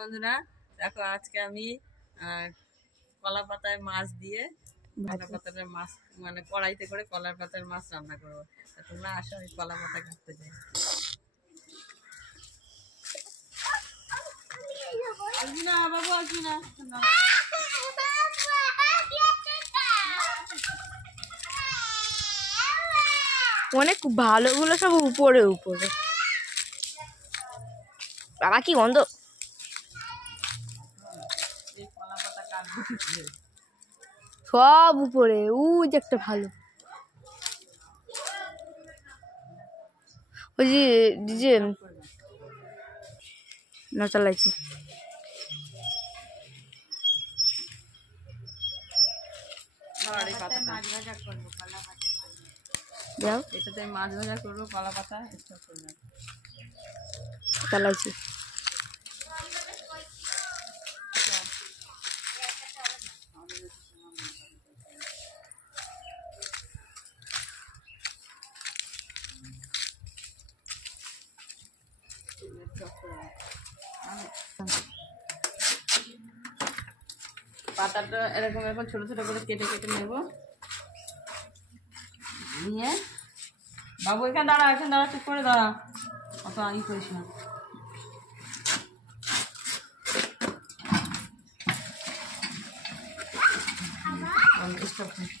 বন্ধুরা, দেখো আজকে আমি কলা পাতায় মাছ দিয়ে কলা পাতার মাছ মানে কড়াইতে করে কলার পাতার মাছ রান্না করবো। তোমরা আসো, আমি কলা পাতা কাটতে যাই। আসবি না বাবু, আসবি না। অনেক ভালোগুলো সব উপরে উপরে। বাবা কি গন্ধ! সব উপরে, যে একটা ভালো ওই যে না চালাইছি। এটাতে মাছ ভাজা করবো, কলা পাতা চালাইছি। পাতাটা এরকম এরকম ছোট ছোট করে কেটে কেটে নেব। নিয়ে বাবু এখানে দাঁড়া, এখানে দাঁড়া, চুপ করে দাঁড়া, অত আগে করিস না। স্টপ।